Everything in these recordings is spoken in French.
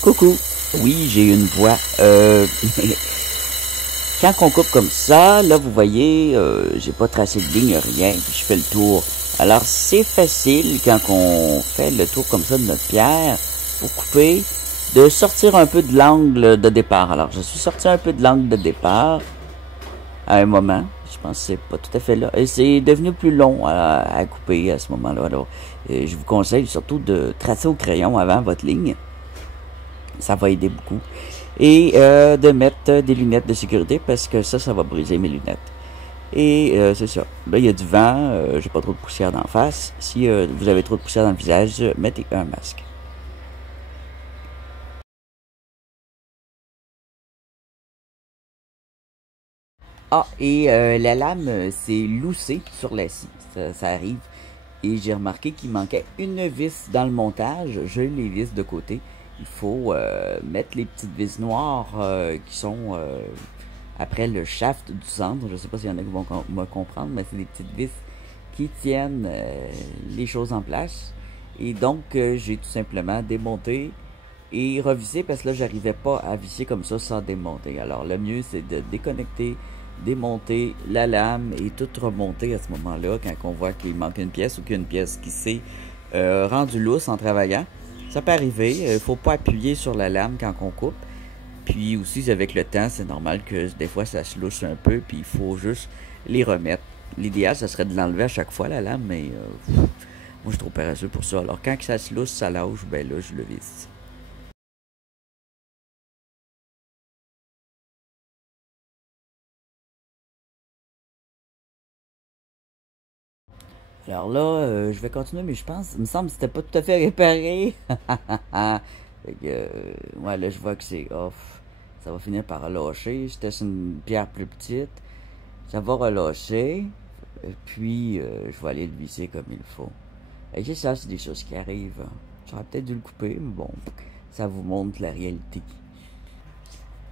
Coucou, oui, j'ai une voix. Quand on coupe comme ça, là, vous voyez, j'ai pas tracé de ligne, rien, puis je fais le tour. Alors, c'est facile, quand on fait le tour comme ça de notre pierre, pour couper, de sortir un peu de l'angle de départ. Alors, je suis sorti un peu de l'angle de départ, à un moment. Je pense que c'est pas tout à fait là. Et c'est devenu plus long à couper à ce moment-là. Alors, je vous conseille surtout de tracer au crayon avant votre ligne. Ça va aider beaucoup. Et de mettre des lunettes de sécurité parce que ça va briser mes lunettes. Et c'est ça. Là, il y a du vent. J'ai pas trop de poussière d'en face. Si vous avez trop de poussière dans le visage, mettez un masque. Ah, et la lame s'est loussée sur la scie. Ça arrive. Et j'ai remarqué qu'il manquait une vis dans le montage. J'ai les vis de côté. Il faut mettre les petites vis noires qui sont après le shaft du centre. Je ne sais pas s'il y en a qui vont me comprendre, mais c'est des petites vis qui tiennent les choses en place. Et donc, j'ai tout simplement démonté et revisser parce que là, j'arrivais pas à visser comme ça sans démonter. Alors, le mieux, c'est de déconnecter, démonter la lame et tout remonter à ce moment-là quand on voit qu'il manque une pièce ou qu'il y a une pièce qui s'est rendue lousse en travaillant. Ça peut arriver, il ne faut pas appuyer sur la lame quand on coupe. Puis aussi, avec le temps, c'est normal que des fois, ça se louche un peu, puis il faut juste les remettre. L'idéal, ça serait de l'enlever à chaque fois, la lame, mais moi, je suis trop paresseux pour ça. Alors, quand ça se louche, ça lâche, ben là, je le visse. Alors là, je vais continuer, mais je pense, il me semble que c'était pas tout à fait réparé. Fait que, ouais, là, je vois que c'est off. Ça va finir par relâcher. J'étais sur une pierre plus petite. Ça va relâcher. Et puis, je vais aller le visser comme il faut. Et ça, c'est des choses qui arrivent. J'aurais peut-être dû le couper, mais bon, ça vous montre la réalité.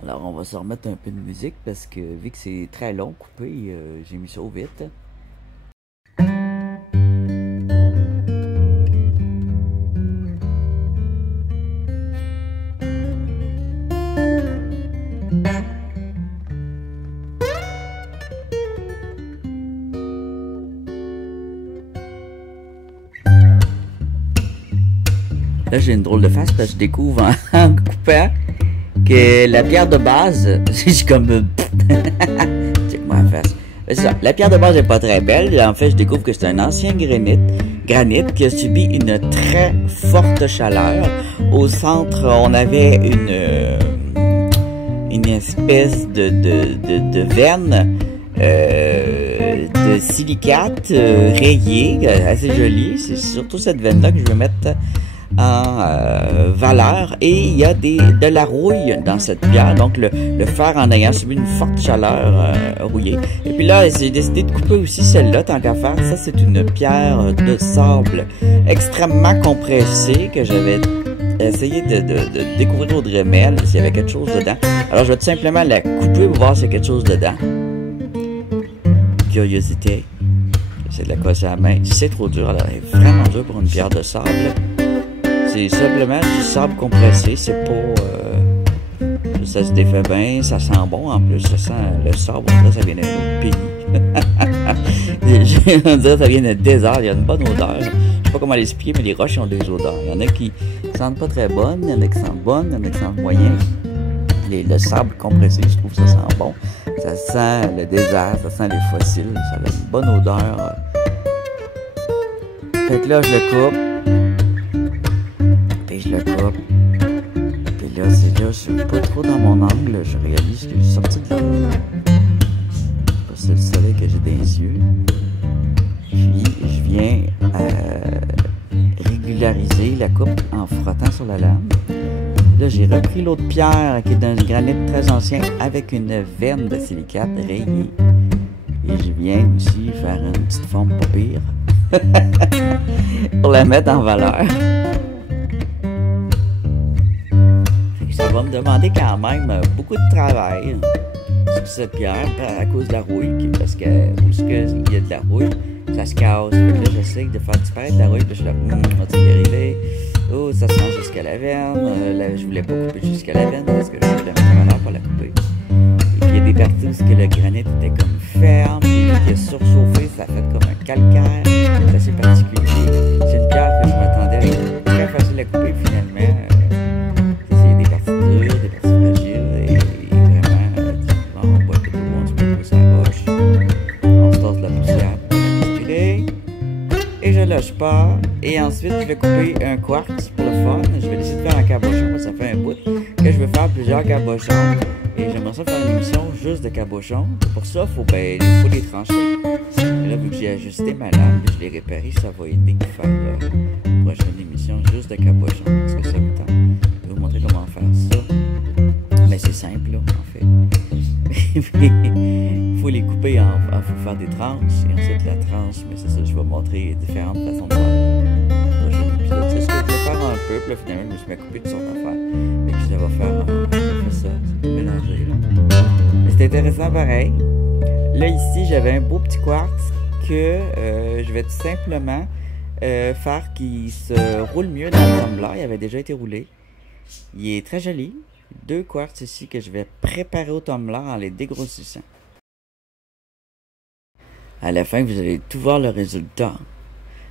Alors, on va se remettre un peu de musique parce que, vu que c'est très long couper, j'ai mis ça au vite. Là, j'ai une drôle de face parce que je découvre en coupant que la pierre de base, c'est comme... Check-moi la face. C'est ça, la pierre de base n'est pas très belle. En fait, je découvre que c'est un ancien granit qui a subi une très forte chaleur. Au centre, on avait une espèce de veine de silicate rayé, assez joli. C'est surtout cette veine-là que je vais mettre en valeur. Et il y a de la rouille dans cette pierre, donc le fer en ayant subi une forte chaleur rouillée. Et puis là, j'ai décidé de couper aussi celle-là, tant qu'à faire. Ça, c'est une pierre de sable extrêmement compressée que j'avais essayé de découvrir au Dremel s'il y avait quelque chose dedans. Alors, je vais tout simplement la couper pour voir s'il y a quelque chose dedans. Curiosité. J'essaie de la casser à la main. C'est trop dur. Elle est vraiment dure pour une pierre de sable. C'est simplement du sable compressé. C'est pas... ça se défait bien. Ça sent bon en plus. Ça sent le sable. On dirait que ça vient d'un autre pays. On dirait que ça vient d'un désert. Il y a une bonne odeur. Je sais pas comment l'expliquer, mais les roches ont des odeurs. Il y en a qui sentent pas très bonnes. Il y en a qui sentent bonnes. Il y en a qui sentent moyennes. Le sable compressé, je trouve que ça sent bon. Ça sent le désert, ça sent les fossiles, ça a une bonne odeur. Fait que là, je le coupe. Puis je le coupe. Puis là, c'est là, je suis pas trop dans mon angle, je réalise que je suis sorti de là. C'est le soleil que j'ai dans les yeux. Puis je viens régulariser la coupe en frottant sur la lame. Là, j'ai repris l'autre pierre qui est d'un granit très ancien avec une veine de silicate rayée. Et je viens aussi faire une petite forme pas pire pour la mettre en valeur. Ça va me demander quand même beaucoup de travail sur cette pierre à cause de la rouille. Parce que où il y a de la rouille, ça se casse. Là, j'essaie de faire disparaître la rouille. Puis je suis là, on va y arriver. Oh, ça se rend jusqu'à la veine. Là, je voulais pas couper jusqu'à la veine parce que je voulais mettre en valeur pour la couper. Et puis il y a des parties où le granit était comme ferme, puis il a surchauffé, ça a fait comme un calcaire. C'est assez particulier. C'est une pierre que je m'attendais à être très facile à couper finalement. Il y a des parties dures, des parties fragiles, et vraiment, on boit de l'eau, on se met plus à la roche. On se tasse de la poussière pour la manipuler. Et je lâche pas. Et ensuite, je vais couper un quartz pour le fun. Je vais décider de faire un cabochon parce que ça fait un bout que je veux faire plusieurs cabochons. Et j'aimerais ça faire une émission juste de cabochons. Pour ça, il faut les trancher. Et là, vu que j'ai ajusté ma lame et je l'ai réparée, ça va aider pour faire une prochaine émission juste de cabochons. Parce que ça me tente. Je vais vous montrer comment faire ça. Mais c'est simple, là, en fait. Il faut les couper, faut faire des tranches. Et ensuite, la tranche, mais c'est ça, je vais montrer différentes façons de faire. C'est ce que je vais faire un peu, puis là, finalement, je me suis mis à couper toutes sortes d'affaires. Et puis, ça va faire ça, c'est mélangé, là. Mais c'est intéressant pareil. Là, ici, j'avais un beau petit quartz que je vais tout simplement faire qu'il se roule mieux dans le tumbler. Il avait déjà été roulé. Il est très joli. 2 quartz ici que je vais préparer au tumbler en les dégrossissant. À la fin, vous allez tout voir le résultat.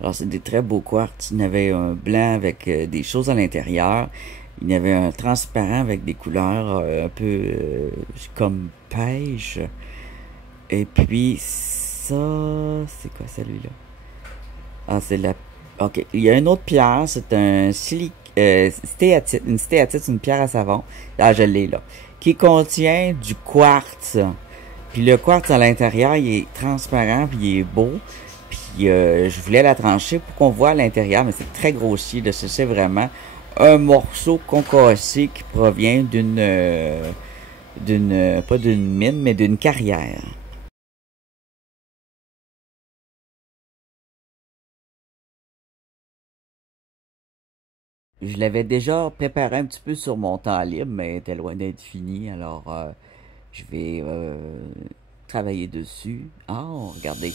Alors, c'est des très beaux quartz. Il y avait un blanc avec des choses à l'intérieur. Il y avait un transparent avec des couleurs un peu comme beige. Et puis, ça... C'est quoi celui-là? Ah, c'est la... OK. Il y a une autre pierre. C'est un stéatite. Une stéatite, c'est une pierre à savon. Ah, je l'ai là. Qui contient du quartz. Puis le quartz à l'intérieur, il est transparent, puis il est beau. Puis je voulais la trancher pour qu'on voit à l'intérieur, mais c'est très grossier. C'est vraiment un morceau concassé qui provient pas d'une mine, mais d'une carrière. Je l'avais déjà préparé un petit peu sur mon temps libre, mais elle était loin d'être fini. Alors, je vais travailler dessus. Ah, regardez.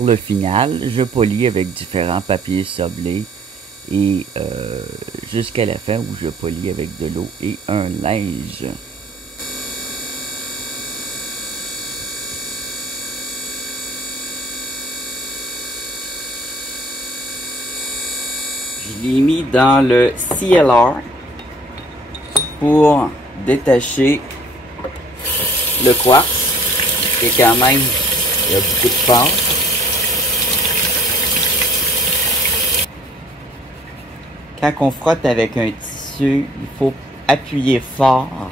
pour le final, je polis avec différents papiers sablés et jusqu'à la fin où je polis avec de l'eau et un linge. Je l'ai mis dans le CLR pour détacher le quartz, qui est quand même, il y a beaucoup de force. Quand on frotte avec un tissu, il faut appuyer fort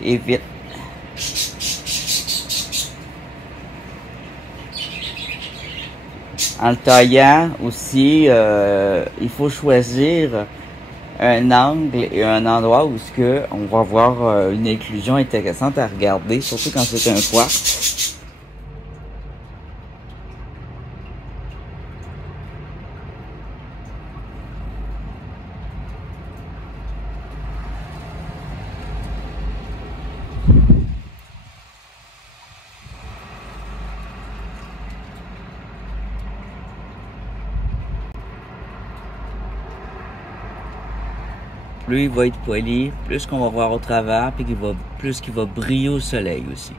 et vite. En le taillant aussi, il faut choisir un angle et un endroit où on va avoir une inclusion intéressante à regarder, surtout quand c'est un quartz. Plus il va être poli, plus qu'on va voir au travers, puis plus qu'il va briller au soleil aussi.